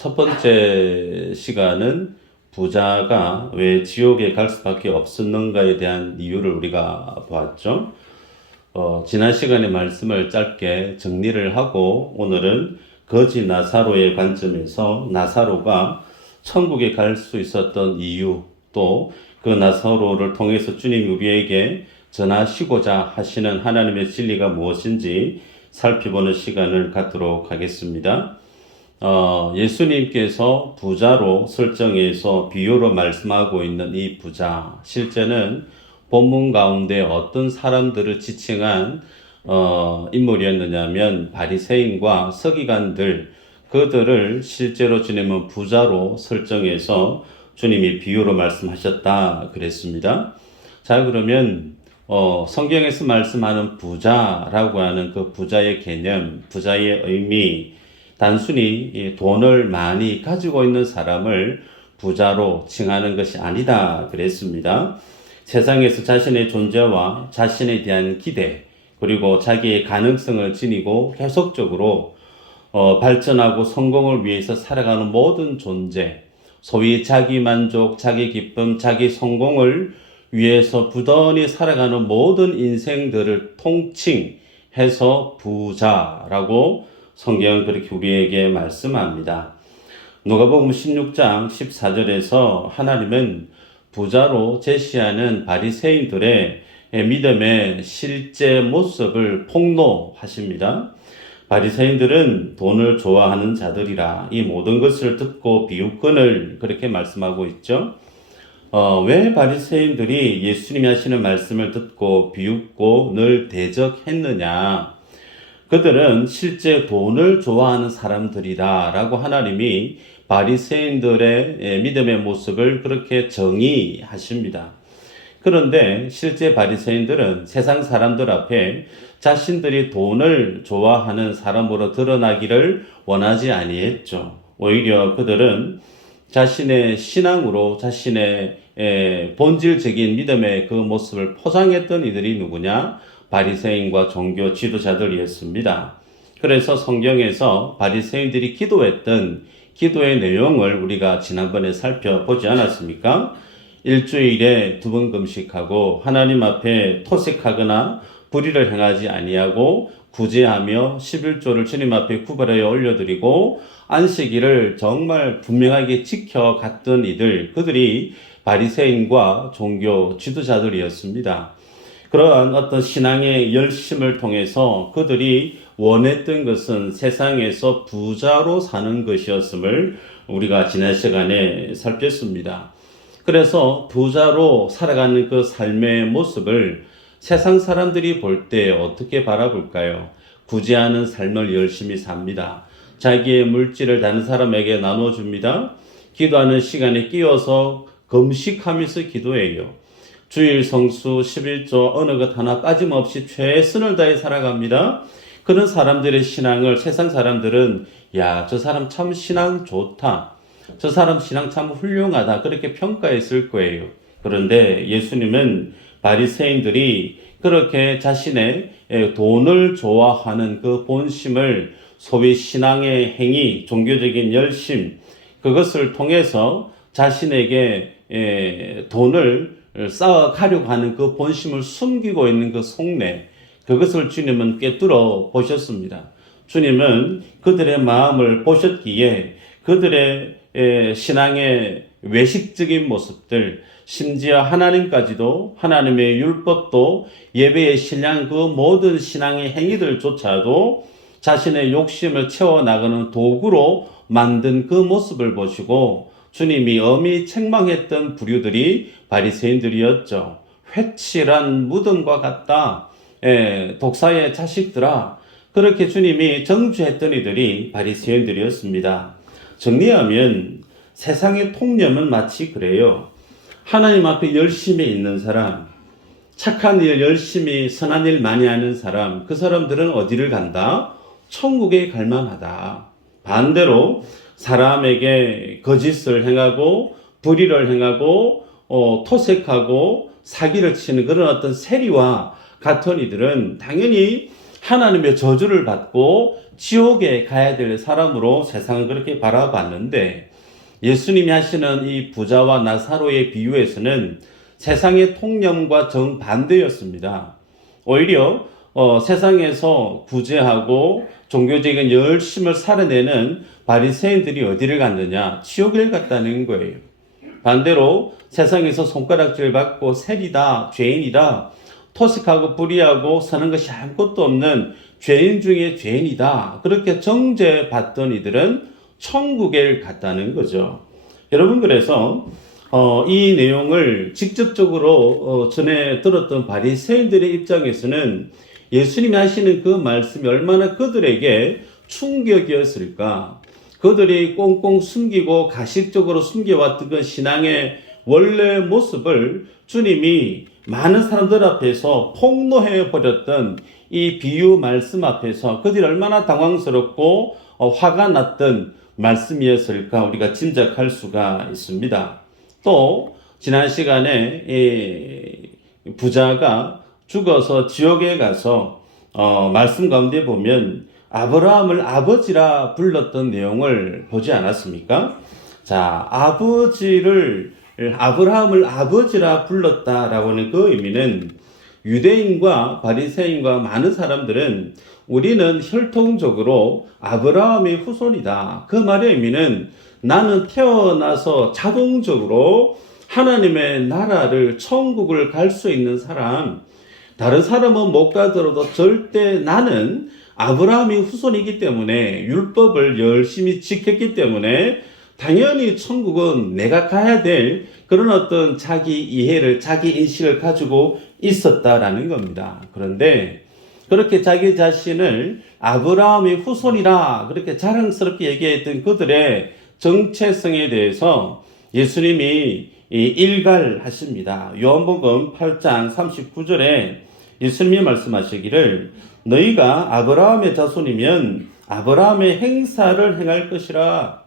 첫 번째 시간은 부자가 왜 지옥에 갈 수밖에 없었는가에 대한 이유를 우리가 보았죠. 지난 시간에 말씀을 짧게 정리를 하고 오늘은 거지 나사로의 관점에서 나사로가 천국에 갈 수 있었던 이유, 또 그 나사로를 통해서 주님이 우리에게 전하시고자 하시는 하나님의 진리가 무엇인지 살펴보는 시간을 갖도록 하겠습니다. 예수님께서 부자로 설정해서 비유로 말씀하고 있는 이 부자, 실제는 본문 가운데 어떤 사람들을 지칭한 인물이었느냐면 바리새인과 서기관들, 그들을 실제로 주님은 부자로 설정해서 주님이 비유로 말씀하셨다 그랬습니다. 자, 그러면 성경에서 말씀하는 부자라고 하는 그 부자의 개념, 부자의 의미, 단순히 돈을 많이 가지고 있는 사람을 부자로 칭하는 것이 아니다 그랬습니다. 세상에서 자신의 존재와 자신에 대한 기대, 그리고 자기의 가능성을 지니고 계속적으로 발전하고 성공을 위해서 살아가는 모든 존재, 소위 자기 만족, 자기 기쁨, 자기 성공을 위해서 부단히 살아가는 모든 인생들을 통칭해서 부자라고 성경은 그렇게 우리에게 말씀합니다. 누가복음 16장 14절에서 하나님은 부자로 제시하는 바리새인들의 믿음의 실제 모습을 폭로하십니다. 바리새인들은 돈을 좋아하는 자들이라 이 모든 것을 듣고 비웃건을 그렇게 말씀하고 있죠. 왜 바리새인들이 예수님이 하시는 말씀을 듣고 비웃고 늘 대적했느냐? 그들은 실제 돈을 좋아하는 사람들이다라고 하나님이 바리새인들의 믿음의 모습을 그렇게 정의하십니다. 그런데 실제 바리새인들은 세상 사람들 앞에 자신들이 돈을 좋아하는 사람으로 드러나기를 원하지 아니했죠. 오히려 그들은 자신의 신앙으로 자신의 본질적인 믿음의 그 모습을 포장했던 이들이 누구냐? 바리새인과 종교 지도자들이었습니다. 그래서 성경에서 바리새인들이 기도했던 기도의 내용을 우리가 지난번에 살펴보지 않았습니까? 일주일에 2번 금식하고 하나님 앞에 토색하거나 불의를 행하지 아니하고 구제하며 11조를 주님 앞에 구별하여 올려드리고 안식일을 정말 분명하게 지켜갔던 이들, 그들이 바리새인과 종교 지도자들이었습니다. 그러한 어떤 신앙의 열심을 통해서 그들이 원했던 것은 세상에서 부자로 사는 것이었음을 우리가 지난 시간에 살폈습니다. 그래서 부자로 살아가는 그 삶의 모습을 세상 사람들이 볼 때 어떻게 바라볼까요? 구제하는 삶을 열심히 삽니다. 자기의 물질을 다른 사람에게 나눠줍니다. 기도하는 시간에 끼어서 금식하면서 기도해요. 주일 성수 11조 어느 것 하나 빠짐없이 최선을 다해 살아갑니다. 그런 사람들의 신앙을 세상 사람들은 야, 저 사람 참 신앙 좋다. 저 사람 신앙 참 훌륭하다. 그렇게 평가했을 거예요. 그런데 예수님은 바리새인들이 그렇게 자신의 돈을 좋아하는 그 본심을 소위 신앙의 행위, 종교적인 열심, 그것을 통해서 자신에게 돈을 쌓아가려고 하는 그 본심을 숨기고 있는 그 속내, 그것을 주님은 꿰뚫어 보셨습니다. 주님은 그들의 마음을 보셨기에 그들의 신앙의 외식적인 모습들, 심지어 하나님까지도 하나님의 율법도 예배의 신앙 그 모든 신앙의 행위들조차도 자신의 욕심을 채워나가는 도구로 만든 그 모습을 보시고 주님이 엄히 책망했던 부류들이 바리새인들이었죠. 회칠한 무덤과 같다. 독사의 자식들아. 그렇게 주님이 정죄했던 이들이 바리새인들이었습니다. 정리하면 세상의 통념은 마치 그래요. 하나님 앞에 열심히 있는 사람, 착한 일 열심히 선한 일 많이 하는 사람, 그 사람들은 어디를 간다? 천국에 갈 만하다. 반대로 사람에게 거짓을 행하고 불의를 행하고 토색하고 사기를 치는 그런 어떤 세리와 같은 이들은 당연히 하나님의 저주를 받고 지옥에 가야 될 사람으로 세상은 그렇게 바라봤는데, 예수님이 하시는 이 부자와 나사로의 비유에서는 세상의 통념과 정반대였습니다. 오히려 세상에서 구제하고 종교적인 열심을 살아내는 바리새인들이 어디를 갔느냐? 지옥을 갔다는 거예요. 반대로 세상에서 손가락질 받고 세리다, 죄인이다, 토식하고 불의하고 사는 것이 아무것도 없는 죄인 중에 죄인이다, 그렇게 정죄받던 이들은 천국에 갔다는 거죠. 여러분, 그래서 이 내용을 직접적으로 전에 들었던 바리새인들의 입장에서는 예수님이 하시는 그 말씀이 얼마나 그들에게 충격이었을까. 그들이 꽁꽁 숨기고 가식적으로 숨겨왔던 그 신앙의 원래 모습을 주님이 많은 사람들 앞에서 폭로해 버렸던 이 비유 말씀 앞에서 그들이 얼마나 당황스럽고 화가 났던 말씀이었을까 우리가 짐작할 수가 있습니다. 또 지난 시간에 이 부자가 죽어서 지옥에 가서 말씀 가운데 보면 아브라함을 아버지라 불렀던 내용을 보지 않았습니까? 자, 아브라함을 아버지라 불렀다라고 하는 그 의미는 유대인과 바리새인과 많은 사람들은 우리는 혈통적으로 아브라함의 후손이다. 그 말의 의미는 나는 태어나서 자동적으로 하나님의 나라를, 천국을 갈 수 있는 사람, 다른 사람은 못 가더라도 절대 나는 아브라함의 후손이기 때문에 율법을 열심히 지켰기 때문에 당연히 천국은 내가 가야 될 그런 어떤 자기 이해를, 자기 인식을 가지고 있었다라는 겁니다. 그런데 그렇게 자기 자신을 아브라함의 후손이라 그렇게 자랑스럽게 얘기했던 그들의 정체성에 대해서 예수님이 일갈하십니다. 요한복음 8장 39절에 예수님이 말씀하시기를 너희가 아브라함의 자손이면 아브라함의 행사를 행할 것이라.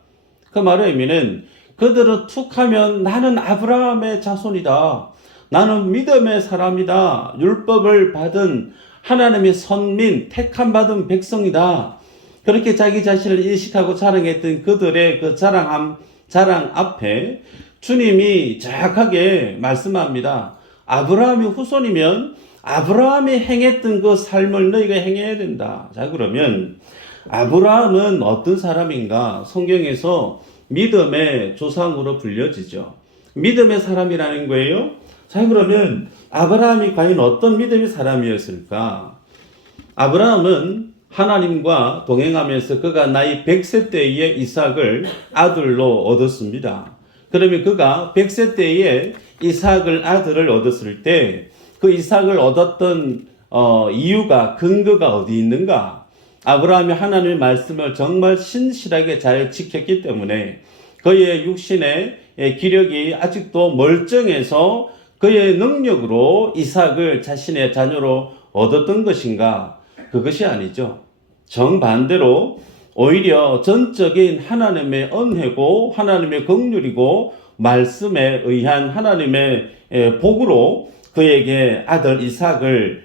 그 말의 의미는 그들은 툭하면 나는 아브라함의 자손이다, 나는 믿음의 사람이다, 율법을 받은 하나님의 선민, 택함 받은 백성이다, 그렇게 자기 자신을 인식하고 자랑했던 그들의 그 자랑 앞에 주님이 정확하게 말씀합니다. 아브라함의 후손이면 아브라함이 행했던 그 삶을 너희가 행해야 된다. 자, 그러면 아브라함은 어떤 사람인가? 성경에서 믿음의 조상으로 불려지죠. 믿음의 사람이라는 거예요. 자, 그러면 아브라함이 과연 어떤 믿음의 사람이었을까? 아브라함은 하나님과 동행하면서 그가 나이 100세 때에 이삭을 아들로 얻었습니다. 그러면 그가 100세 때에 이삭을 아들을 얻었을 때 그 이삭을 얻었던 이유가, 근거가 어디 있는가? 아브라함이 하나님의 말씀을 정말 신실하게 잘 지켰기 때문에 그의 육신의 기력이 아직도 멀쩡해서 그의 능력으로 이삭을 자신의 자녀로 얻었던 것인가? 그것이 아니죠. 정반대로 오히려 전적인 하나님의 은혜고 하나님의 긍휼이고 말씀에 의한 하나님의 복으로 그에게 아들 이삭을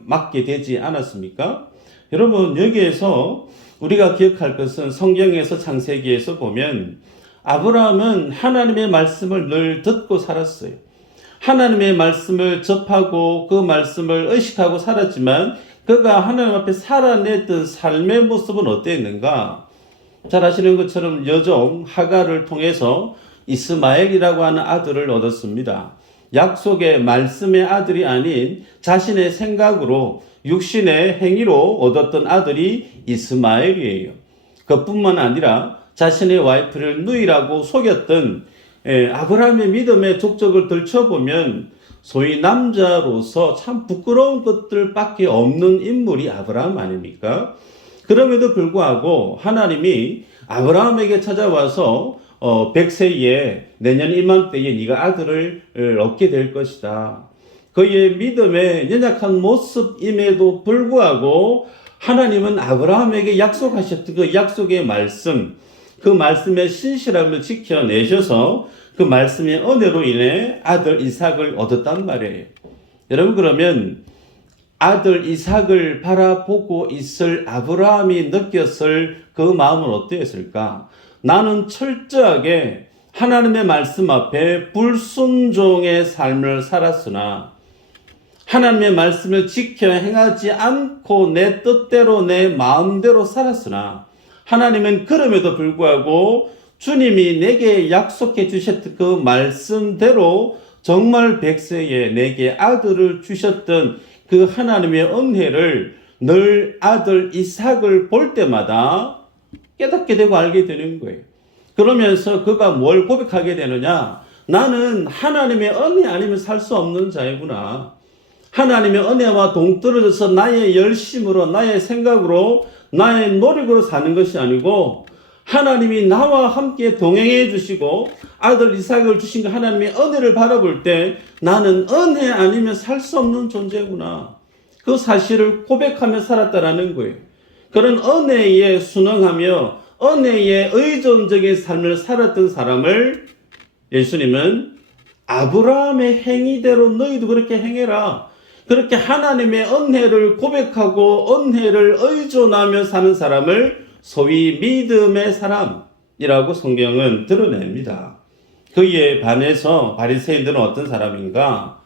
맡게 되지 않았습니까? 여러분, 여기에서 우리가 기억할 것은 성경에서 창세기에서 보면 아브라함은 하나님의 말씀을 늘 듣고 살았어요. 하나님의 말씀을 접하고 그 말씀을 의식하고 살았지만 그가 하나님 앞에 살아냈던 삶의 모습은 어땠는가? 잘 아시는 것처럼 여종 하갈을 통해서 이스마엘이라고 하는 아들을 얻었습니다. 약속의 말씀의 아들이 아닌 자신의 생각으로 육신의 행위로 얻었던 아들이 이스마엘이에요. 그뿐만 아니라 자신의 와이프를 누이라고 속였던 아브라함의 믿음의 족적을 들춰보면 소위 남자로서 참 부끄러운 것들밖에 없는 인물이 아브라함 아닙니까? 그럼에도 불구하고 하나님이 아브라함에게 찾아와서 100세에 내년 이맘때에 네가 아들을 얻게 될 것이다. 그의 믿음의 연약한 모습임에도 불구하고 하나님은 아브라함에게 약속하셨던 그 약속의 말씀, 그 말씀의 신실함을 지켜내셔서 그 말씀의 은혜로 인해 아들 이삭을 얻었단 말이에요. 여러분, 그러면 아들 이삭을 바라보고 있을 아브라함이 느꼈을 그 마음은 어떠했을까? 나는 철저하게 하나님의 말씀 앞에 불순종의 삶을 살았으나 하나님의 말씀을 지켜 행하지 않고 내 뜻대로 내 마음대로 살았으나 하나님은 그럼에도 불구하고 주님이 내게 약속해 주셨던 그 말씀대로 정말 백세에 내게 아들을 주셨던 그 하나님의 은혜를 늘 아들 이삭을 볼 때마다 깨닫게 되고 알게 되는 거예요. 그러면서 그가 뭘 고백하게 되느냐? 나는 하나님의 은혜 아니면 살 수 없는 자이구나. 하나님의 은혜와 동떨어져서 나의 열심으로, 나의 생각으로, 나의 노력으로 사는 것이 아니고 하나님이 나와 함께 동행해 주시고 아들 이삭을 주신 그 하나님의 은혜를 바라볼 때 나는 은혜 아니면 살 수 없는 존재구나. 그 사실을 고백하며 살았다라는 거예요. 그런 은혜에 순응하며 은혜의 의존적인 삶을 살았던 사람을 예수님은 아브라함의 행위대로 너희도 그렇게 행해라. 그렇게 하나님의 은혜를 고백하고 은혜를 의존하며 사는 사람을 소위 믿음의 사람이라고 성경은 드러냅니다. 그에 반해서 바리새인들은 어떤 사람인가?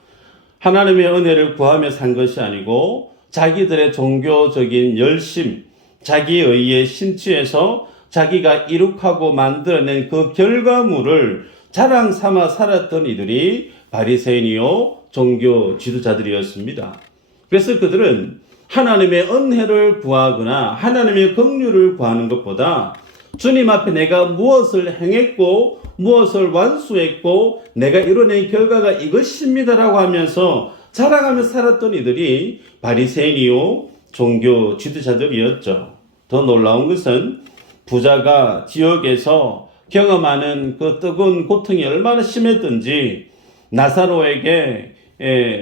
하나님의 은혜를 구하며 산 것이 아니고 자기들의 종교적인 열심, 자기의에 심취해서 자기가 이룩하고 만들어낸 그 결과물을 자랑 삼아 살았던 이들이 바리새인이요 종교 지도자들이었습니다. 그래서 그들은 하나님의 은혜를 구하거나 하나님의 긍휼을 구하는 것보다 주님 앞에 내가 무엇을 행했고 무엇을 완수했고 내가 이뤄낸 결과가 이것입니다라고 하면서 자랑하며 살았던 이들이 바리새인이요 종교 지도자들이었죠. 더 놀라운 것은 부자가 지옥에서 경험하는 그 뜨거운 고통이 얼마나 심했던지 나사로에게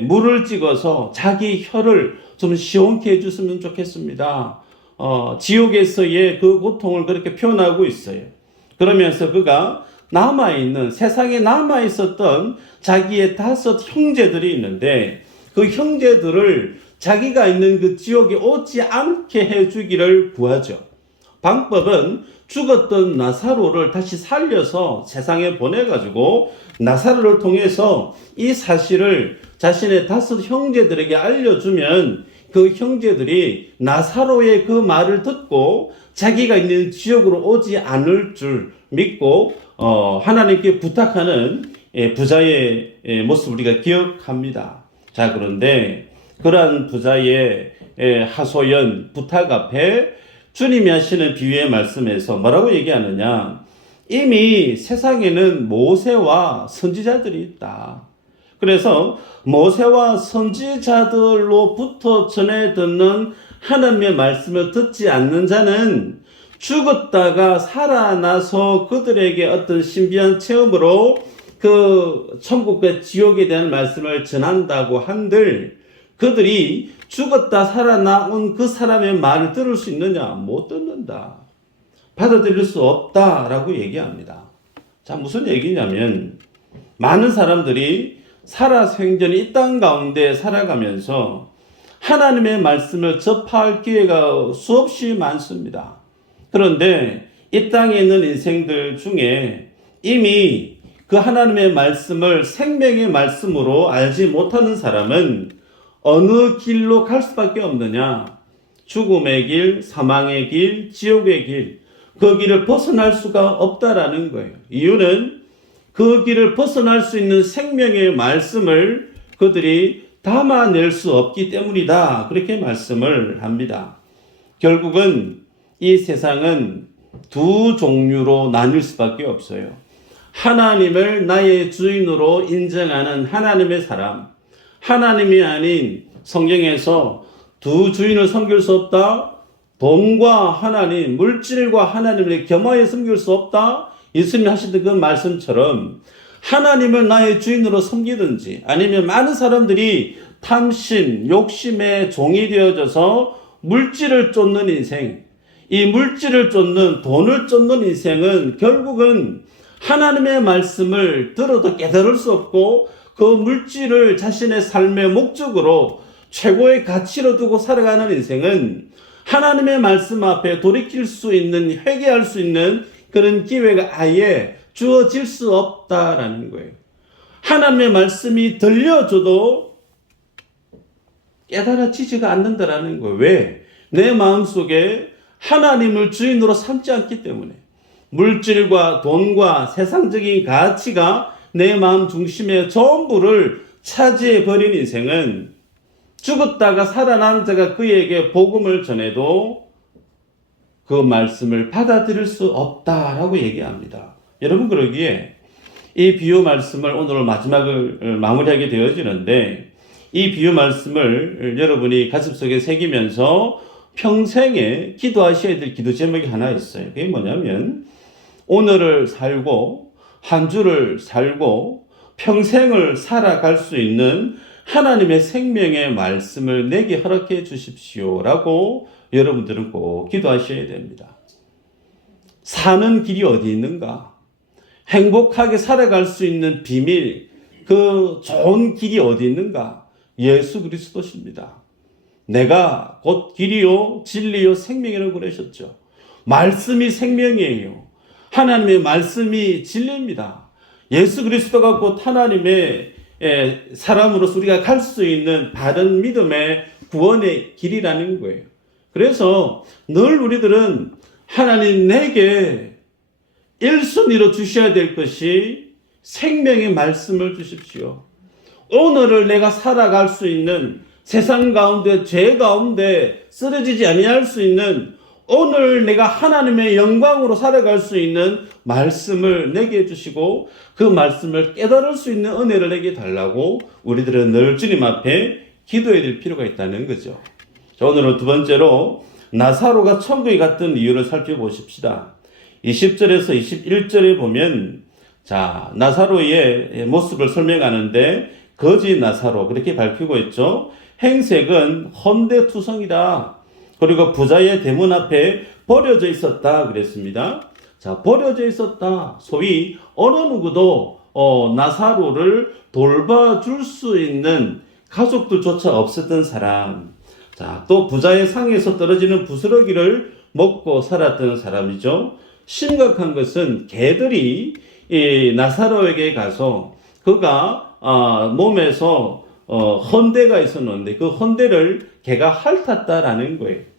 물을 찍어서 자기 혀를 좀 시원케 해줬으면 좋겠습니다. 지옥에서의 그 고통을 그렇게 표현하고 있어요. 그러면서 그가 남아있는, 세상에 남아있었던 자기의 5 형제들이 있는데 그 형제들을 자기가 있는 그 지옥에 오지 않게 해주기를 구하죠. 방법은 죽었던 나사로를 다시 살려서 세상에 보내가지고 나사로를 통해서 이 사실을 자신의 5 형제들에게 알려주면 그 형제들이 나사로의 그 말을 듣고 자기가 있는 지옥으로 오지 않을 줄 믿고 하나님께 부탁하는 부자의 모습을 우리가 기억합니다. 자, 그런데 그러한 부자의 하소연 부탁 앞에 주님이 하시는 비유의 말씀에서 뭐라고 얘기하느냐? 이미 세상에는 모세와 선지자들이 있다. 그래서 모세와 선지자들로부터 전해 듣는 하나님의 말씀을 듣지 않는 자는 죽었다가 살아나서 그들에게 어떤 신비한 체험으로 그 천국과 지옥에 대한 말씀을 전한다고 한들 그들이 죽었다 살아나온 그 사람의 말을 들을 수 있느냐? 못 듣는다. 받아들일 수 없다라고 얘기합니다. 자, 무슨 얘기냐면 많은 사람들이 살아생전에 이 땅 가운데 살아가면서 하나님의 말씀을 접할 기회가 수없이 많습니다. 그런데 이 땅에 있는 인생들 중에 이미 그 하나님의 말씀을 생명의 말씀으로 알지 못하는 사람은 어느 길로 갈 수밖에 없느냐? 죽음의 길, 사망의 길, 지옥의 길, 그 길을 벗어날 수가 없다라는 거예요. 이유는 그 길을 벗어날 수 있는 생명의 말씀을 그들이 담아낼 수 없기 때문이다. 그렇게 말씀을 합니다. 결국은 이 세상은 2 종류로 나뉠 수밖에 없어요. 하나님을 나의 주인으로 인정하는 하나님의 사람, 하나님이 아닌 성경에서 2 주인을 섬길 수 없다. 돈과 하나님, 물질과 하나님을 겸하여 섬길 수 없다. 예수님이 하시던 그 말씀처럼 하나님을 나의 주인으로 섬기든지 아니면 많은 사람들이 탐심, 욕심의 종이 되어져서 물질을 쫓는 인생, 이 물질을 쫓는, 돈을 쫓는 인생은 결국은 하나님의 말씀을 들어도 깨달을 수 없고 그 물질을 자신의 삶의 목적으로 최고의 가치로 두고 살아가는 인생은 하나님의 말씀 앞에 돌이킬 수 있는, 회개할 수 있는 그런 기회가 아예 주어질 수 없다라는 거예요. 하나님의 말씀이 들려줘도 깨달아지지가 않는다라는 거예요. 왜? 내 마음속에 하나님을 주인으로 삼지 않기 때문에. 물질과 돈과 세상적인 가치가 내 마음 중심의 전부를 차지해버린 인생은 죽었다가 살아난 자가 그에게 복음을 전해도 그 말씀을 받아들일 수 없다라고 얘기합니다. 여러분, 그러기에 이 비유 말씀을 오늘 마지막을 마무리하게 되어지는데, 이 비유 말씀을 여러분이 가슴속에 새기면서 평생에 기도하셔야 될 기도 제목이 하나 있어요. 그게 뭐냐면, 오늘을 살고 한 주를 살고 평생을 살아갈 수 있는 하나님의 생명의 말씀을 내게 허락해 주십시오라고 여러분들은 꼭 기도하셔야 됩니다. 사는 길이 어디 있는가? 행복하게 살아갈 수 있는 비밀, 그 좋은 길이 어디 있는가? 예수 그리스도십니다. 내가 곧 길이요 진리요 생명이라고 그러셨죠. 말씀이 생명이에요. 하나님의 말씀이 진리입니다. 예수 그리스도가 곧 하나님의 사람으로서 우리가 갈 수 있는 바른 믿음의 구원의 길이라는 거예요. 그래서 늘 우리들은 하나님 내게 1순위로 주셔야 될 것이 생명의 말씀을 주십시오. 오늘을 내가 살아갈 수 있는, 세상 가운데 죄 가운데 쓰러지지 아니할 수 있는, 오늘 내가 하나님의 영광으로 살아갈 수 있는 말씀을 내게 해주시고 그 말씀을 깨달을 수 있는 은혜를 내게 달라고 우리들은 늘 주님 앞에 기도해야 될 필요가 있다는 거죠. 자, 오늘은 두 번째로 나사로가 천국에 갔던 이유를 살펴보십시다. 20절에서 21절에 보면, 자, 나사로의 모습을 설명하는데 거지 나사로 그렇게 밝히고 있죠. 행색은 헌데투성이다. 그리고 부자의 대문 앞에 버려져 있었다 그랬습니다. 자, 버려져 있었다. 소위 어느 누구도 나사로를 돌봐줄 수 있는 가족들조차 없었던 사람. 자, 또 부자의 상에서 떨어지는 부스러기를 먹고 살았던 사람이죠. 심각한 것은 개들이 이 나사로에게 가서 그가 몸에서 헌대가 있었는데 그 헌대를 개가 핥았다라는 거예요.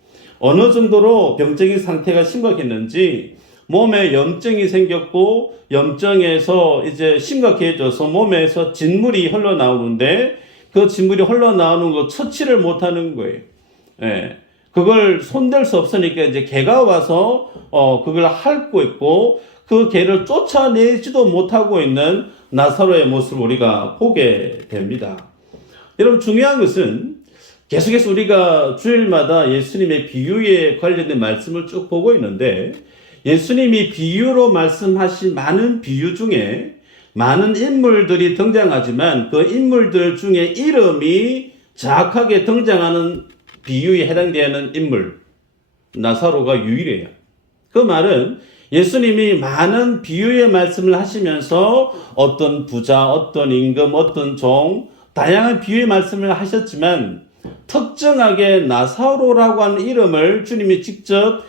어느 정도로 병적인 상태가 심각했는지 몸에 염증이 생겼고 염증에서 이제 심각해져서 몸에서 진물이 흘러나오는데 그 진물이 흘러나오는 거 처치를 못하는 거예요. 예. 그걸 손댈 수 없으니까 이제 개가 와서 그걸 핥고 있고 그 개를 쫓아내지도 못하고 있는 나사로의 모습을 우리가 보게 됩니다. 여러분, 중요한 것은 계속해서 우리가 주일마다 예수님의 비유에 관련된 말씀을 쭉 보고 있는데, 예수님이 비유로 말씀하신 많은 비유 중에 많은 인물들이 등장하지만 그 인물들 중에 이름이 정확하게 등장하는 비유에 해당되는 인물, 나사로가 유일해요. 그 말은 예수님이 많은 비유의 말씀을 하시면서 어떤 부자, 어떤 임금, 어떤 종, 다양한 비유의 말씀을 하셨지만 특정하게 나사로라고 하는 이름을 주님이 직접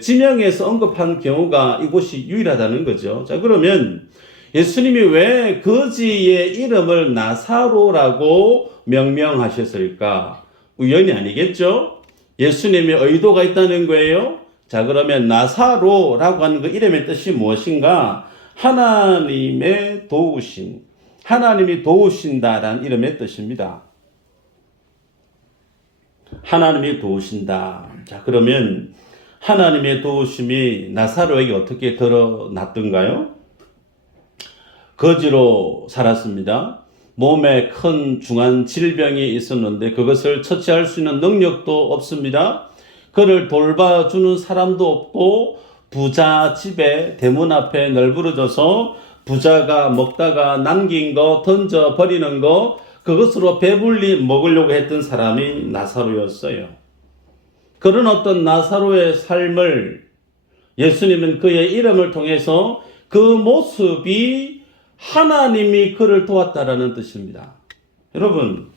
지명해서 언급한 경우가 이곳이 유일하다는 거죠. 자, 그러면 예수님이 왜 거지의 이름을 나사로라고 명명하셨을까? 우연이 아니겠죠? 예수님의 의도가 있다는 거예요. 자, 그러면 나사로라고 하는 그 이름의 뜻이 무엇인가? 하나님의 도우신, 하나님이 도우신다라는 이름의 뜻입니다. 하나님이 도우신다. 자, 그러면 하나님의 도우심이 나사로에게 어떻게 드러났던가요? 거지로 살았습니다. 몸에 큰 중한 질병이 있었는데 그것을 처치할 수 있는 능력도 없습니다. 그를 돌봐주는 사람도 없고 부자 집에 대문 앞에 널브러져서 부자가 먹다가 남긴 거 던져버리는 거 그것으로 배불리 먹으려고 했던 사람이 나사로였어요. 그런 어떤 나사로의 삶을 예수님은 그의 이름을 통해서 그 모습이 하나님이 그를 도왔다라는 뜻입니다. 여러분,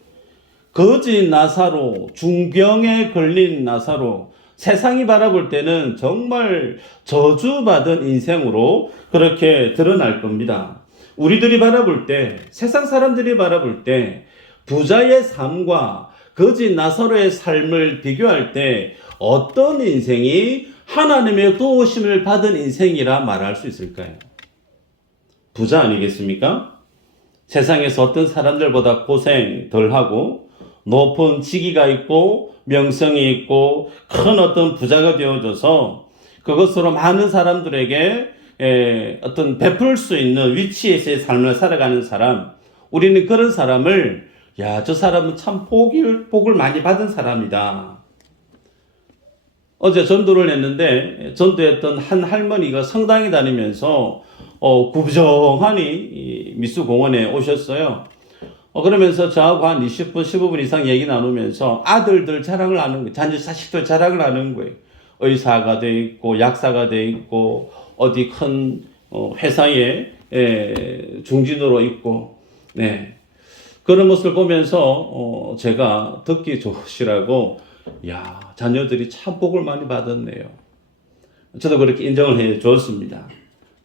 거지 나사로, 중병에 걸린 나사로, 세상이 바라볼 때는 정말 저주받은 인생으로 그렇게 드러날 겁니다. 우리들이 바라볼 때, 세상 사람들이 바라볼 때, 부자의 삶과 거지 나사로의 삶을 비교할 때 어떤 인생이 하나님의 도우심을 받은 인생이라 말할 수 있을까요? 부자 아니겠습니까? 세상에서 어떤 사람들보다 고생 덜하고 높은 직위가 있고 명성이 있고 큰 어떤 부자가 되어줘서 그것으로 많은 사람들에게 어떤 베풀 수 있는 위치에서의 삶을 살아가는 사람, 우리는 그런 사람을 저 사람은 참 복을 많이 받은 사람이다. 어제 전도를 했는데 전도했던 한 할머니가 성당에 다니면서 구부정하니 미수공원에 오셨어요. 그러면서 저하고 한 20분, 15분 이상 얘기 나누면서 아들들 자랑을 하는 거예요. 자식들 자랑을 하는 거예요. 의사가 돼 있고 약사가 돼 있고 어디 큰 회사에 중진으로 있고, 네. 그런 모습을 보면서 제가 듣기 좋으시라고 자녀들이 참 복을 많이 받았네요. 저도 그렇게 인정을 해 줬습니다.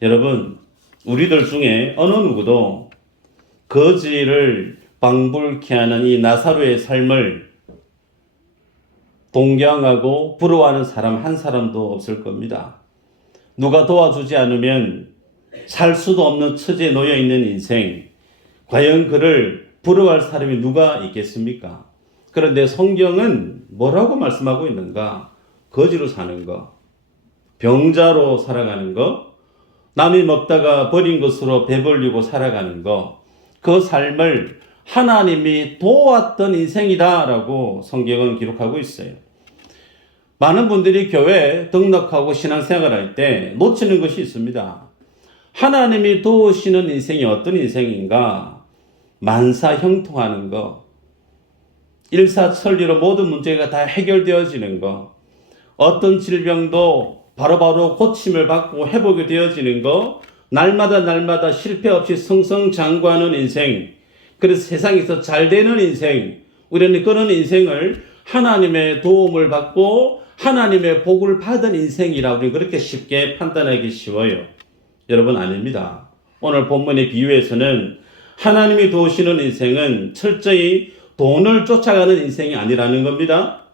여러분, 우리들 중에 어느 누구도 거지를 방불케 하는 이 나사로의 삶을 동경하고 부러워하는 사람 한 사람도 없을 겁니다. 누가 도와주지 않으면 살 수도 없는 처지에 놓여 있는 인생, 과연 그를 부러워할 사람이 누가 있겠습니까? 그런데 성경은 뭐라고 말씀하고 있는가? 거지로 사는 거, 병자로 살아가는 거, 남이 먹다가 버린 것으로 배불리고 살아가는 거, 그 삶을 하나님이 도왔던 인생이다라고 성경은 기록하고 있어요. 많은 분들이 교회에 등록하고 신앙생활할 때 놓치는 것이 있습니다. 하나님이 도우시는 인생이 어떤 인생인가? 만사형통하는 거, 일사천리로 모든 문제가 다 해결되어지는 거, 어떤 질병도 바로바로 고침을 받고 회복이 되어지는 거, 날마다 실패 없이 승승장구하는 인생, 그래서 세상에서 잘 되는 인생, 우리는 그런 인생을 하나님의 도움을 받고 하나님의 복을 받은 인생이라 우리 그렇게 쉽게 판단하기 쉬워요. 여러분, 아닙니다. 오늘 본문의 비유에서는 하나님이 도우시는 인생은 철저히 돈을 쫓아가는 인생이 아니라는 겁니다.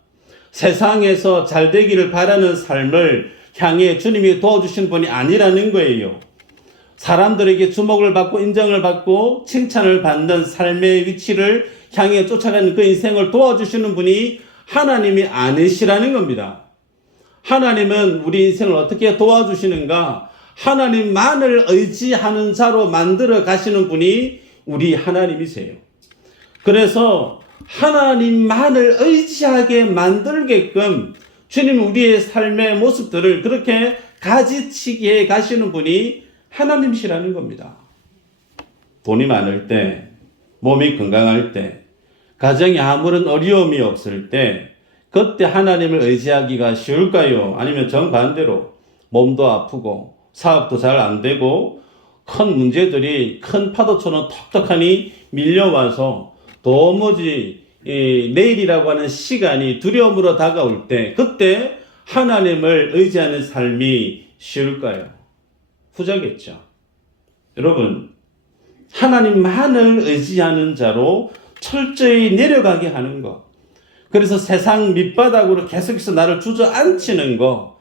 세상에서 잘 되기를 바라는 삶을 향해 주님이 도와주신 분이 아니라는 거예요. 사람들에게 주목을 받고 인정을 받고 칭찬을 받는 삶의 위치를 향해 쫓아가는 그 인생을 도와주시는 분이 하나님이 아니시라는 겁니다. 하나님은 우리 인생을 어떻게 도와주시는가? 하나님만을 의지하는 자로 만들어 가시는 분이 우리 하나님이세요. 그래서 하나님만을 의지하게 만들게끔 주님 우리의 삶의 모습들을 그렇게 가지치게 가시는 분이 하나님이시라는 겁니다. 돈이 많을 때, 몸이 건강할 때, 가정에 아무런 어려움이 없을 때, 그때 하나님을 의지하기가 쉬울까요? 아니면 정반대로 몸도 아프고 사업도 잘 안 되고 큰 문제들이 큰 파도처럼 톡톡하니 밀려와서 도무지 내일이라고 하는 시간이 두려움으로 다가올 때 그때 하나님을 의지하는 삶이 쉬울까요? 후자겠죠. 여러분, 하나님만을 의지하는 자로 철저히 내려가게 하는 것, 그래서 세상 밑바닥으로 계속해서 나를 주저앉히는 것,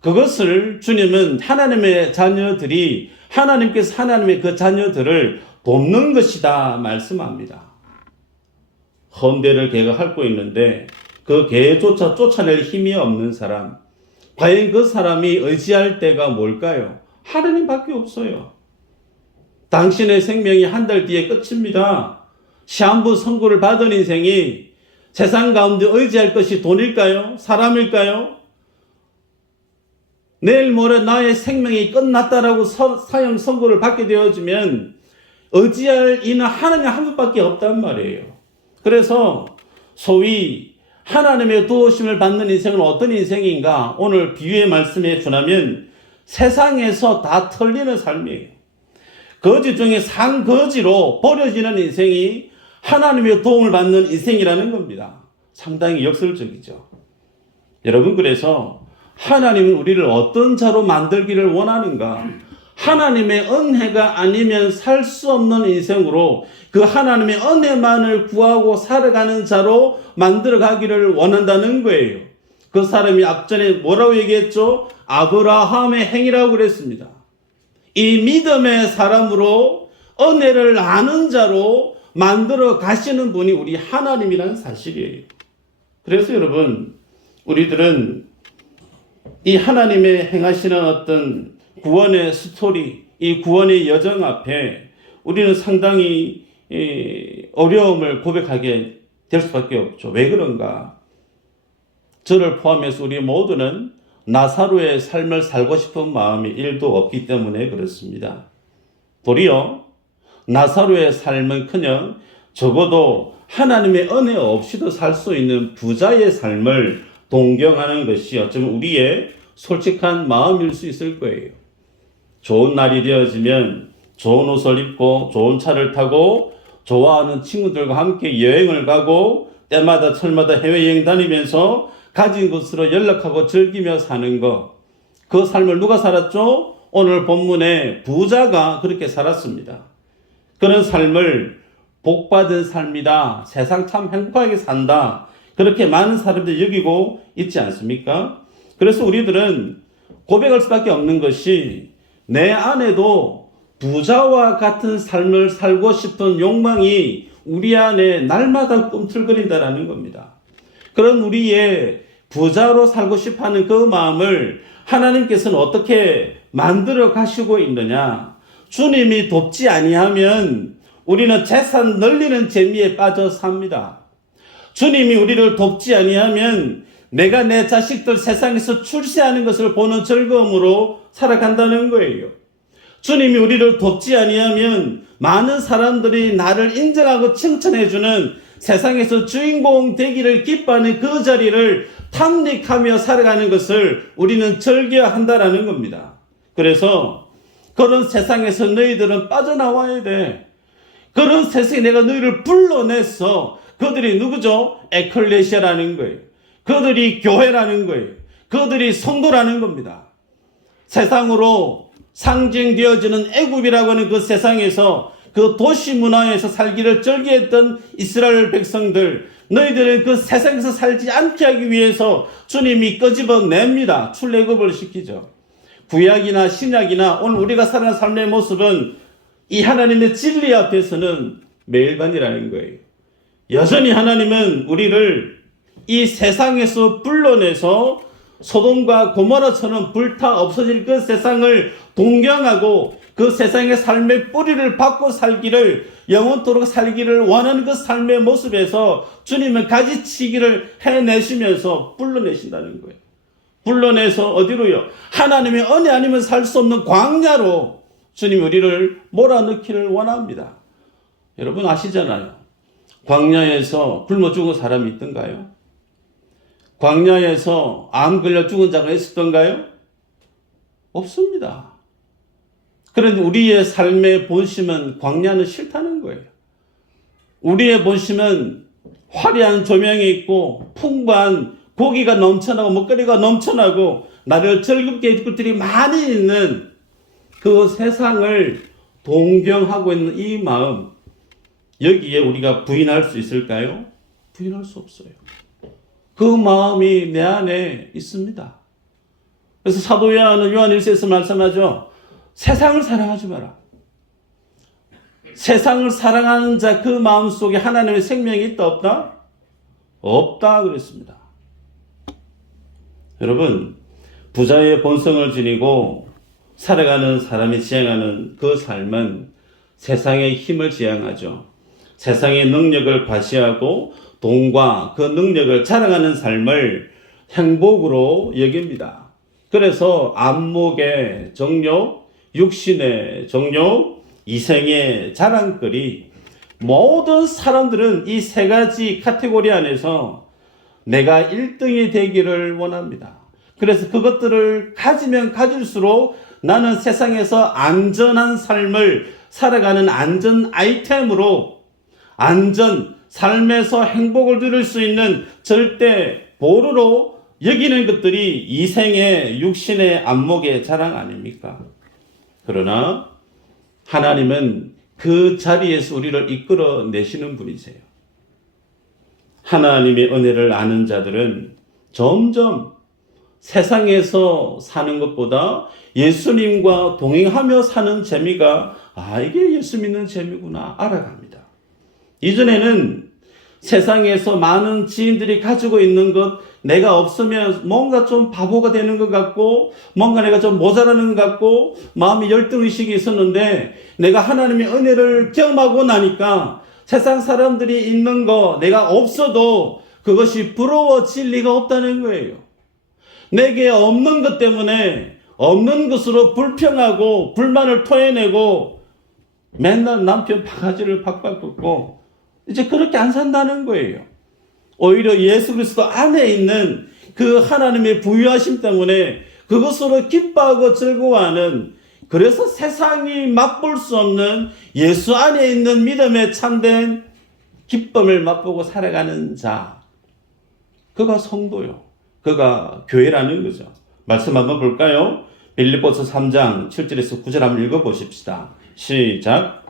그것을 주님은 하나님의 자녀들이 하나님께서 하나님의 그 자녀들을 돕는 것이다 말씀합니다. 헌대를 개가 핥고 있는데 그 개조차 쫓아낼 힘이 없는 사람, 과연 그 사람이 의지할 때가 뭘까요? 하나님밖에 없어요. 당신의 생명이 한 달 뒤에 끝입니다. 시한부 선고를 받은 인생이 세상 가운데 의지할 것이 돈일까요? 사람일까요? 내일 모레 나의 생명이 끝났다라고 사형 선고를 받게 되어지면 의지할 이는 하나님 한 분밖에 없단 말이에요. 그래서 소위 하나님의 도우심을 받는 인생은 어떤 인생인가? 오늘 비유의 말씀에 준하면 세상에서 다 털리는 삶이에요. 거지 중에 상거지로 버려지는 인생이 하나님의 도움을 받는 인생이라는 겁니다. 상당히 역설적이죠. 여러분, 그래서 하나님은 우리를 어떤 자로 만들기를 원하는가? 하나님의 은혜가 아니면 살 수 없는 인생으로 그 하나님의 은혜만을 구하고 살아가는 자로 만들어가기를 원한다는 거예요. 그 사람이 앞전에 뭐라고 얘기했죠? 아브라함의 행위라고 그랬습니다. 이 믿음의 사람으로 은혜를 아는 자로 만들어 가시는 분이 우리 하나님이라는 사실이에요. 그래서 여러분, 우리들은 이 하나님의 행하시는 어떤 구원의 스토리, 이 구원의 여정 앞에 우리는 상당히 어려움을 고백하게 될 수밖에 없죠. 왜 그런가? 저를 포함해서 우리 모두는 나사로의 삶을 살고 싶은 마음이 1도 없기 때문에 그렇습니다. 도리어 나사로의 삶은커녕 적어도 하나님의 은혜 없이도 살 수 있는 부자의 삶을 동경하는 것이 어쩌면 우리의 솔직한 마음일 수 있을 거예요. 좋은 날이 되어지면 좋은 옷을 입고 좋은 차를 타고 좋아하는 친구들과 함께 여행을 가고 때마다 철마다 해외여행 다니면서 가진 것으로 연락하고 즐기며 사는 것. 그 삶을 누가 살았죠? 오늘 본문에 부자가 그렇게 살았습니다. 그런 삶을 복받은 삶이다. 세상 참 행복하게 산다. 그렇게 많은 사람들이 여기고 있지 않습니까? 그래서 우리들은 고백할 수밖에 없는 것이 내 안에도 부자와 같은 삶을 살고 싶은 욕망이 우리 안에 날마다 꿈틀거린다라는 겁니다. 그런 우리의 부자로 살고 싶어하는 그 마음을 하나님께서는 어떻게 만들어 가시고 있느냐? 주님이 돕지 아니하면 우리는 재산 늘리는 재미에 빠져 삽니다. 주님이 우리를 돕지 아니하면 내가 내 자식들 세상에서 출세하는 것을 보는 즐거움으로 살아간다는 거예요. 주님이 우리를 돕지 아니하면 많은 사람들이 나를 인정하고 칭찬해주는 세상에서 주인공 되기를 기뻐하는 그 자리를 탐닉하며 살아가는 것을 우리는 즐겨한다라는 겁니다. 그래서 그런 세상에서 너희들은 빠져나와야 돼. 그런 세상에 내가 너희를 불러냈어. 그들이 누구죠? 에클레시아라는 거예요. 그들이 교회라는 거예요. 그들이 성도라는 겁니다. 세상으로 상징되어지는 애굽이라고 하는 그 세상에서 그 도시 문화에서 살기를 즐겨했던 이스라엘 백성들, 너희들은 그 세상에서 살지 않게 하기 위해서 주님이 끄집어냅니다. 출애굽을 시키죠. 구약이나 신약이나 오늘 우리가 살아가는 삶의 모습은 이 하나님의 진리 앞에서는 매일반이라는 거예요. 여전히 하나님은 우리를 이 세상에서 불러내서 소돔과 고모라처럼 불타 없어질 그 세상을 동경하고 그 세상의 삶의 뿌리를 받고 살기를, 영원토록 살기를 원하는 그 삶의 모습에서 주님은 가지치기를 해내시면서 불러내신다는 거예요. 불러내서 어디로요? 하나님의 은혜 아니면 살 수 없는 광야로 주님이 우리를 몰아넣기를 원합니다. 여러분 아시잖아요. 광야에서 굶어 죽은 사람이 있던가요? 광야에서 암 걸려 죽은 자가 있었던가요? 없습니다. 그런데 우리의 삶의 본심은 광야는 싫다는 거예요. 우리의 본심은 화려한 조명이 있고 풍부한 고기가 넘쳐나고 먹거리가 넘쳐나고 나를 즐겁게 해줄 것들이 많이 있는 그 세상을 동경하고 있는 이 마음, 여기에 우리가 부인할 수 있을까요? 부인할 수 없어요. 그 마음이 내 안에 있습니다. 그래서 사도 요한은 요한 1서에서 말씀하죠. 세상을 사랑하지 마라. 세상을 사랑하는 자 그 마음 속에 하나님의 생명이 있다 없다? 없다 그랬습니다. 여러분, 부자의 본성을 지니고 살아가는 사람이 지향하는 그 삶은 세상의 힘을 지향하죠. 세상의 능력을 과시하고 돈과 그 능력을 자랑하는 삶을 행복으로 여깁니다. 그래서 안목의 정욕, 육신의 정욕, 이생의 자랑거리, 모든 사람들은 이 세 가지 카테고리 안에서 내가 1등이 되기를 원합니다. 그래서 그것들을 가지면 가질수록 나는 세상에서 안전한 삶을 살아가는 안전 아이템으로, 안전, 삶에서 행복을 누릴 수 있는 절대 보루로 여기는 것들이 이생의 육신의 안목의 자랑 아닙니까? 그러나 하나님은 그 자리에서 우리를 이끌어 내시는 분이세요. 하나님의 은혜를 아는 자들은 점점 세상에서 사는 것보다 예수님과 동행하며 사는 재미가 이게 예수 믿는 재미구나 알아갑니다. 이전에는 세상에서 많은 지인들이 가지고 있는 것 내가 없으면 뭔가 좀 바보가 되는 것 같고 뭔가 내가 좀 모자라는 것 같고 마음이 열등의식이 있었는데 내가 하나님의 은혜를 경험하고 나니까 세상 사람들이 있는 거 내가 없어도 그것이 부러워질 리가 없다는 거예요. 내게 없는 것 때문에 없는 것으로 불평하고 불만을 토해내고 맨날 남편 바가지를 박박 긋고 이제 그렇게 안 산다는 거예요. 오히려 예수 그리스도 안에 있는 그 하나님의 부유하심 때문에 그것으로 기뻐하고 즐거워하는, 그래서 세상이 맛볼 수 없는 예수 안에 있는 믿음의 참된 기쁨을 맛보고 살아가는 자, 그가 성도요. 그가 교회라는 거죠. 말씀 한번 볼까요? 빌립보서 3장 7절에서 9절 한번 읽어보십시다. 시작.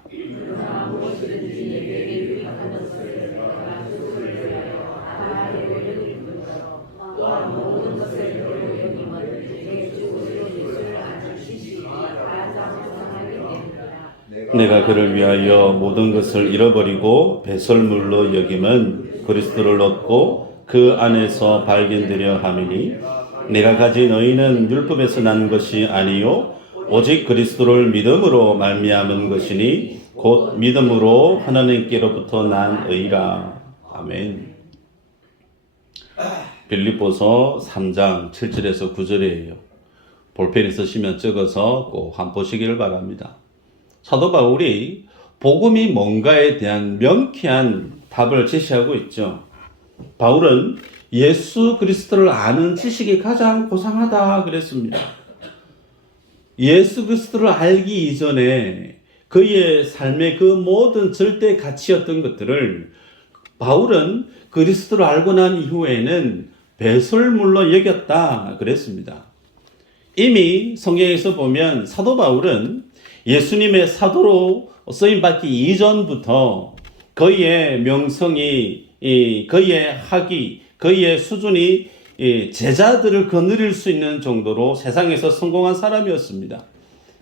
내가 그를 위하여 모든 것을 잃어버리고 배설물로 여김은 그리스도를 얻고 그 안에서 발견되려 함이니 내가 가진 의는 율법에서 난 것이 아니요 오직 그리스도를 믿음으로 말미암은 것이니 곧 믿음으로 하나님께로부터 난 의라. 아멘. 빌립보서 3장 7절에서 9절이에요. 볼펜에 쓰시면 적어서 꼭 한번 보시기를 바랍니다. 사도 바울이 복음이 뭔가에 대한 명쾌한 답을 제시하고 있죠. 바울은 예수 그리스도를 아는 지식이 가장 고상하다 그랬습니다. 예수 그리스도를 알기 이전에 그의 삶의 그 모든 절대 가치였던 것들을 바울은 그리스도를 알고 난 이후에는 배설물로 여겼다 그랬습니다. 이미 성경에서 보면 사도 바울은 예수님의 사도로 쓰임받기 이전부터 그의 명성이, 그의 학위, 그의 수준이 제자들을 거느릴 수 있는 정도로 세상에서 성공한 사람이었습니다.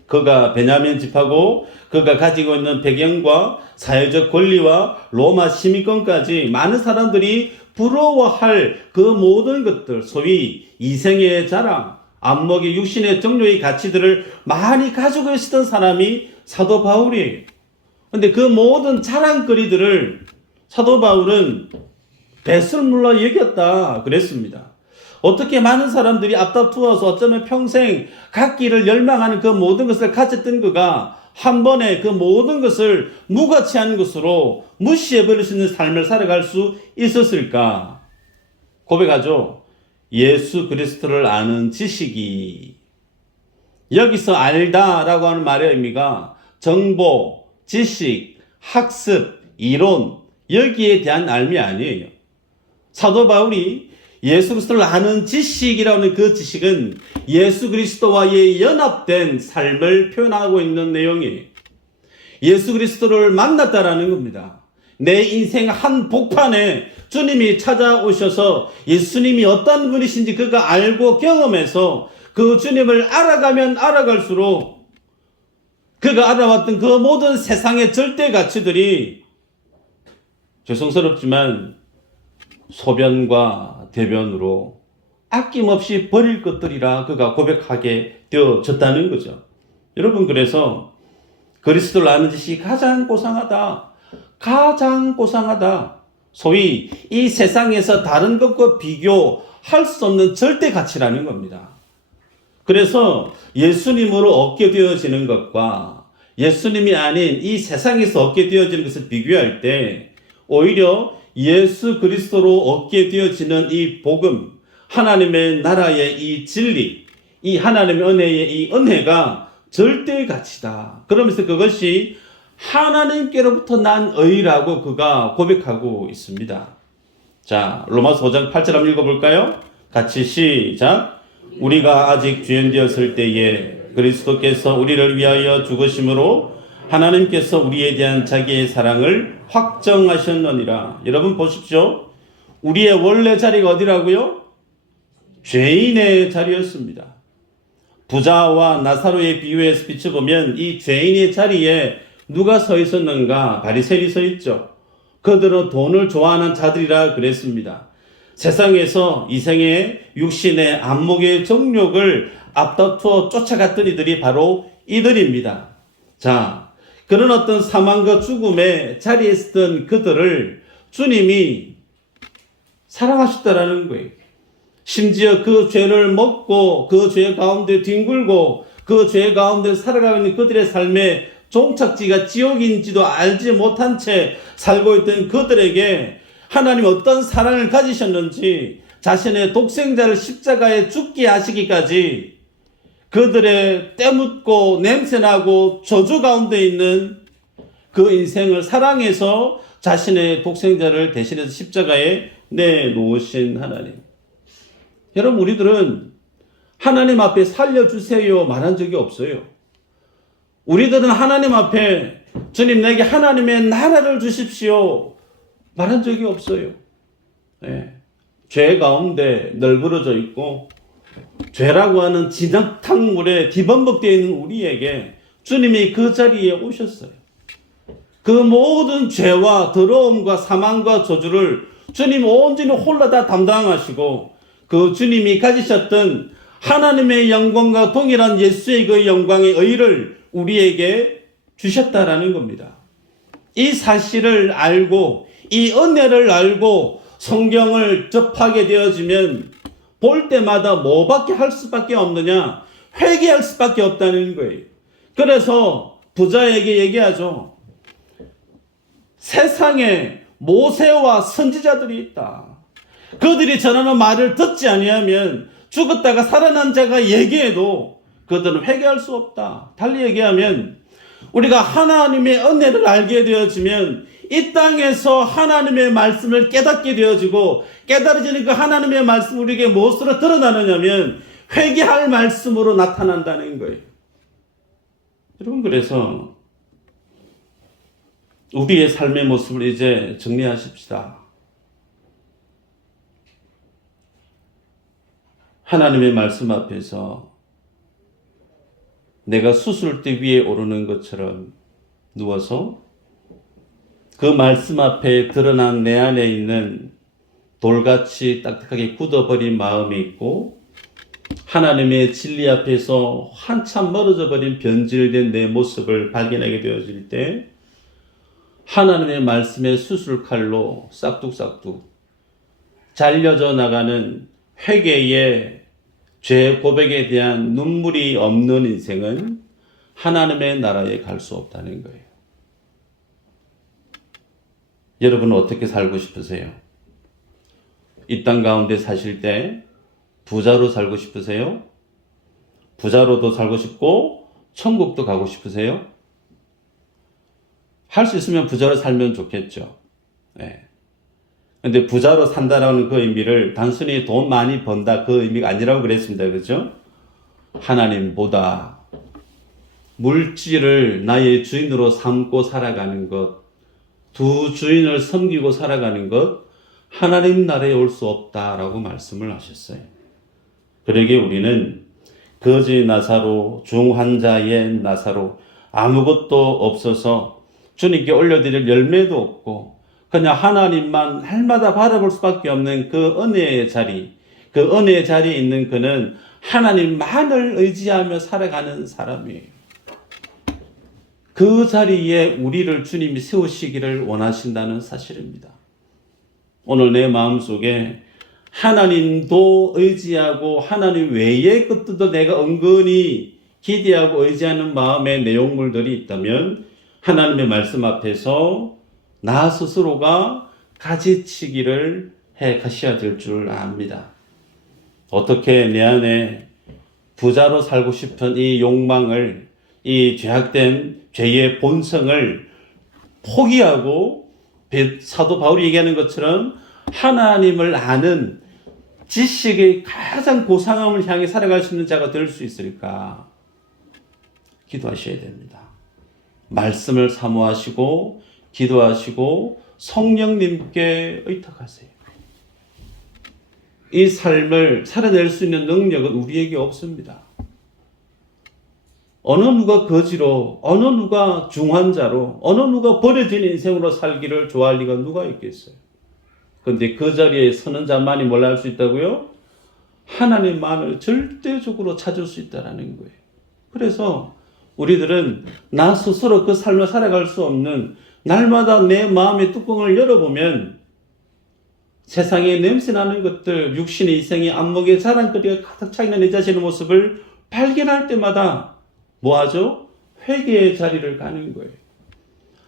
그가 베냐민 집하고 그가 가지고 있는 배경과 사회적 권리와 로마 시민권까지 많은 사람들이 부러워할 그 모든 것들, 소위 이생의 자랑, 안목의 육신의 정욕의 가치들을 많이 가지고 있었던 사람이 사도 바울이에요. 그런데 그 모든 자랑거리들을 사도 바울은 배설물로 여겼다 그랬습니다. 어떻게 많은 사람들이 앞다투어서 어쩌면 평생 갖기를 열망하는 그 모든 것을 가졌던 그가 한 번에 그 모든 것을 무가치한 것으로 무시해버릴 수 있는 삶을 살아갈 수 있었을까? 고백하죠. 예수 그리스도를 아는 지식이, 여기서 알다라고 하는 말의 의미가 정보, 지식, 학습, 이론, 여기에 대한 알미 아니에요. 사도 바울이 예수 그리스도를 아는 지식이라는 그 지식은 예수 그리스도와의 연합된 삶을 표현하고 있는 내용이에요. 예수 그리스도를 만났다라는 겁니다. 내 인생 한 복판에 주님이 찾아오셔서 예수님이 어떤 분이신지 그가 알고 경험해서 그 주님을 알아가면 알아갈수록 그가 알아왔던 그 모든 세상의 절대 가치들이 죄송스럽지만 소변과 대변으로 아낌없이 버릴 것들이라 그가 고백하게 되어졌다는 거죠. 여러분, 그래서 그리스도를 아는 지식이 가장 고상하다. 가장 고상하다. 소위 이 세상에서 다른 것과 비교할 수 없는 절대 가치라는 겁니다. 그래서 예수님으로 얻게 되어지는 것과 예수님이 아닌 이 세상에서 얻게 되어지는 것을 비교할 때 오히려 예수 그리스도로 얻게 되어지는 이 복음, 하나님의 나라의 이 진리, 이 하나님의 은혜의 이 은혜가 절대 가치다. 그러면서 그것이 하나님께로부터 난 의라고 그가 고백하고 있습니다. 자, 로마서 5장 8절 한번 읽어볼까요? 같이 시작. 우리가 아직 죄인되었을 때에 그리스도께서 우리를 위하여 죽으심으로 하나님께서 우리에 대한 자기의 사랑을 확정하셨느니라. 여러분 보십시오. 우리의 원래 자리가 어디라고요? 죄인의 자리였습니다. 부자와 나사로의 비유에서 비춰보면 이 죄인의 자리에 누가 서 있었는가? 바리새인이 서 있죠. 그들은 돈을 좋아하는 자들이라 그랬습니다. 세상에서 이생의 육신의 안목의 정욕을 앞다투어 쫓아갔던 이들이 바로 이들입니다. 자, 그런 어떤 사망과 죽음의 자리에 있었던 그들을 주님이 사랑하셨다라는 거예요. 심지어 그 죄를 먹고 그 죄 가운데 뒹굴고 그 죄 가운데 살아가고 있는 그들의 삶의 종착지가 지옥인지도 알지 못한 채 살고 있던 그들에게 하나님 어떤 사랑을 가지셨는지 자신의 독생자를 십자가에 죽게 하시기까지 그들의 때묻고 냄새나고 저주 가운데 있는 그 인생을 사랑해서 자신의 독생자를 대신해서 십자가에 내놓으신 하나님. 여러분, 우리들은 하나님 앞에 살려주세요 말한 적이 없어요. 우리들은 하나님 앞에 주님 내게 하나님의 나라를 주십시오 말한 적이 없어요. 네. 죄 가운데 널브러져 있고 죄라고 하는 진흙탕물에 뒤범벅되어 있는 우리에게 주님이 그 자리에 오셨어요. 그 모든 죄와 더러움과 사망과 저주를 주님 온전히 홀라 다 담당하시고 그 주님이 가지셨던 하나님의 영광과 동일한 예수의 그 영광의 의를 우리에게 주셨다라는 겁니다. 이 사실을 알고 이 은혜를 알고 성경을 접하게 되어지면 볼 때마다 뭐밖에 할 수밖에 없느냐? 회개할 수밖에 없다는 거예요. 그래서 부자에게 얘기하죠. 세상에 모세와 선지자들이 있다. 그들이 전하는 말을 듣지 아니하면 죽었다가 살아난 자가 얘기해도 그들은 회개할 수 없다. 달리 얘기하면 우리가 하나님의 은혜를 알게 되어지면 이 땅에서 하나님의 말씀을 깨닫게 되어지고 깨달아지는 그 하나님의 말씀 우리에게 무엇으로 드러나느냐면 회개할 말씀으로 나타난다는 거예요. 여러분, 그래서 우리의 삶의 모습을 이제 정리하십시다. 하나님의 말씀 앞에서 내가 수술대 위에 오르는 것처럼 누워서 그 말씀 앞에 드러난 내 안에 있는 돌같이 딱딱하게 굳어버린 마음이 있고 하나님의 진리 앞에서 한참 멀어져 버린 변질된 내 모습을 발견하게 되어질 때 하나님의 말씀의 수술칼로 싹둑싹둑 잘려져 나가는 회개의 죄 고백에 대한 눈물이 없는 인생은 하나님의 나라에 갈 수 없다는 거예요. 여러분은 어떻게 살고 싶으세요? 이 땅 가운데 사실 때 부자로 살고 싶으세요? 부자로도 살고 싶고 천국도 가고 싶으세요? 할 수 있으면 부자로 살면 좋겠죠. 네. 근데 부자로 산다라는 그 의미를 단순히 돈 많이 번다 그 의미가 아니라고 그랬습니다. 그렇죠? 하나님보다 물질을 나의 주인으로 삼고 살아가는 것, 두 주인을 섬기고 살아가는 것, 하나님 나라에 올 수 없다라고 말씀을 하셨어요. 그러기에 우리는 거지 나사로, 중환자의 나사로, 아무것도 없어서 주님께 올려드릴 열매도 없고 그냥 하나님만 날마다 바라볼 수밖에 없는 그 은혜의 자리, 그 은혜의 자리에 있는 그는 하나님만을 의지하며 살아가는 사람이에요. 그 자리에 우리를 주님이 세우시기를 원하신다는 사실입니다. 오늘 내 마음속에 하나님도 의지하고 하나님 외의 것들도 내가 은근히 기대하고 의지하는 마음의 내용물들이 있다면 하나님의 말씀 앞에서 나 스스로가 가지치기를 해 가셔야 될 줄 압니다. 어떻게 내 안에 부자로 살고 싶은 이 욕망을, 이 죄악된 죄의 본성을 포기하고 사도 바울이 얘기하는 것처럼 하나님을 아는 지식의 가장 고상함을 향해 살아갈 수 있는 자가 될 수 있을까? 기도하셔야 됩니다. 말씀을 사모하시고 기도하시고 성령님께 의탁하세요. 이 삶을 살아낼 수 있는 능력은 우리에게 없습니다. 어느 누가 거지로, 어느 누가 중환자로, 어느 누가 버려진 인생으로 살기를 좋아할 리가 누가 있겠어요? 그런데 그 자리에 서는 자만이 뭘 할 수 있다고요? 하나님만을 절대적으로 찾을 수 있다는 거예요. 그래서 우리들은 나 스스로 그 삶을 살아갈 수 없는, 날마다 내 마음의 뚜껑을 열어보면 세상에 냄새나는 것들, 육신의 이생의 안목의 자랑거리가 가득 차 있는 내 자신의 모습을 발견할 때마다 뭐하죠? 회개의 자리를 가는 거예요.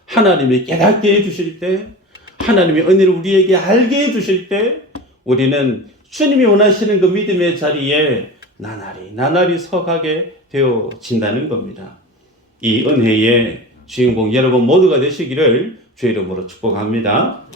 하나님이 깨닫게 해주실 때, 하나님의 은혜를 우리에게 알게 해주실 때, 우리는 주님이 원하시는 그 믿음의 자리에 나날이 서가게 되어진다는 겁니다. 이 은혜의 주인공 여러분 모두가 되시기를 주의 이름으로 축복합니다.